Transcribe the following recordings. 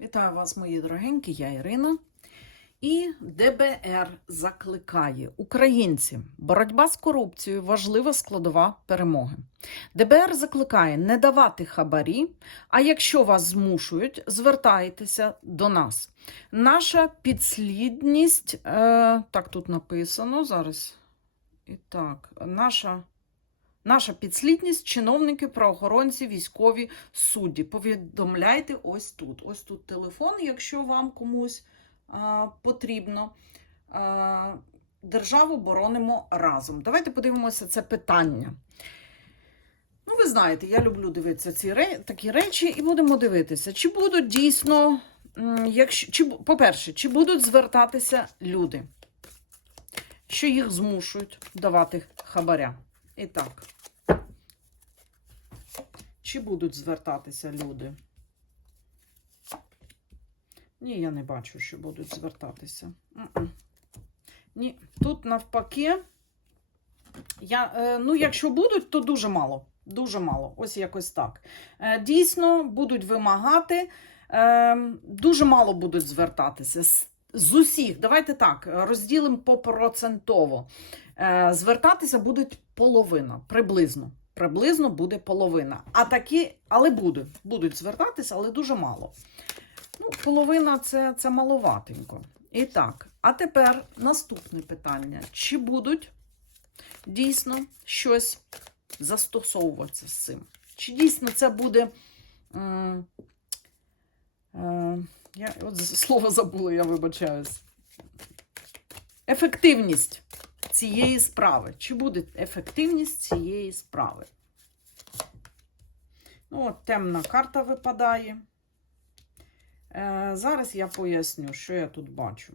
Вітаю вас, мої дорогенькі, я Ірина. І ДБР закликає українців. Боротьба з корупцією важлива складова перемоги. ДБР закликає не давати хабарі, а якщо вас змушують, звертайтеся до нас. Наша підслідність, е, так тут написано зараз. І так, наша. Наша підслідність, чиновники, правоохоронці, військові, судді. Повідомляйте ось тут. Ось тут телефон, якщо вам комусь а, потрібно. А, державу боронимо разом. Давайте подивимося це питання. Ну, ви знаєте, я люблю дивитися ці такі речі, і будемо дивитися, чи будуть дійсно, якщо, чи, по-перше, чи будуть звертатися люди, що їх змушують давати хабаря. І так. Чи будуть звертатися люди? Ні, я не бачу, що будуть звертатися. Ні, тут навпаки. Я, е, ну, якщо будуть, то дуже мало. Дуже мало. Ось якось так. Е, дійсно, будуть вимагати, е, дуже мало будуть звертатися. З, усіх, давайте так, розділимо попроцентово. Звертатися будуть половина, приблизно. Приблизно буде половина. А такі, але будуть. Будуть звертатися, але дуже мало. Ну, половина це, це маловатенько. І так, а тепер наступне питання: чи будуть дійсно щось застосовуватися з цим? Чи дійсно це буде. е, я от слово забула, я вибачаюсь. Ефективність цієї справи. Чи буде ефективність цієї справи? Ну, от темна карта випадає. Е, зараз я поясню, що я тут бачу.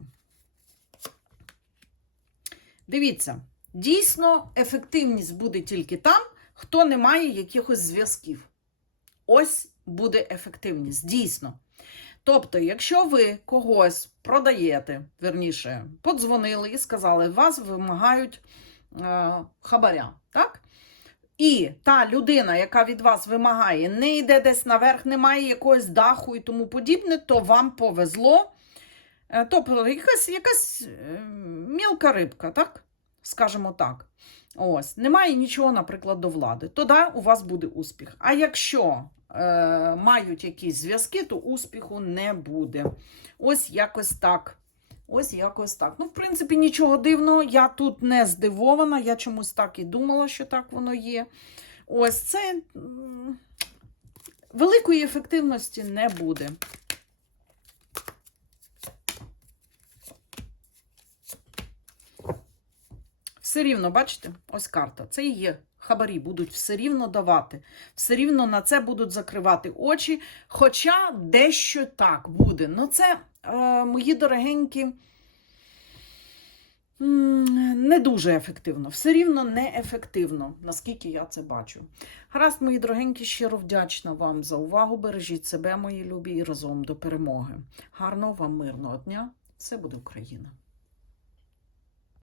Дивіться, дійсно, ефективність буде тільки там, хто не має якихось зв'язків. Ось буде ефективність, дійсно. Тобто, якщо ви когось продаєте, верніше, подзвонили і сказали, вас вимагають е, хабаря, так? І та людина, яка від вас вимагає, не йде десь наверх, не має якогось даху і тому подібне, то вам повезло. Е, Тобто, якась, якась е, мілка рибка, так? Скажімо так. Ось, немає нічого, наприклад, до влади. Тоді у вас буде успіх. А якщо мають якісь зв'язки, то успіху не буде. Ось якось так. Ось якось так. Ну, в принципі, нічого дивного. Я тут не здивована. Я чомусь так і думала, що так воно є. Ось це великої ефективності не буде. Все рівно, бачите, ось карта. Це і є. Хабарі будуть все рівно давати, все рівно на це будуть закривати очі. Хоча дещо так буде. Ну, це, е, мої дорогенькі, не дуже ефективно. Все рівно не ефективно, наскільки я це бачу. Гаразд, мої дорогенькі, щиро вдячна вам за увагу. Бережіть себе, мої любі, і разом до перемоги. Гарного вам мирного дня! Все буде Україна!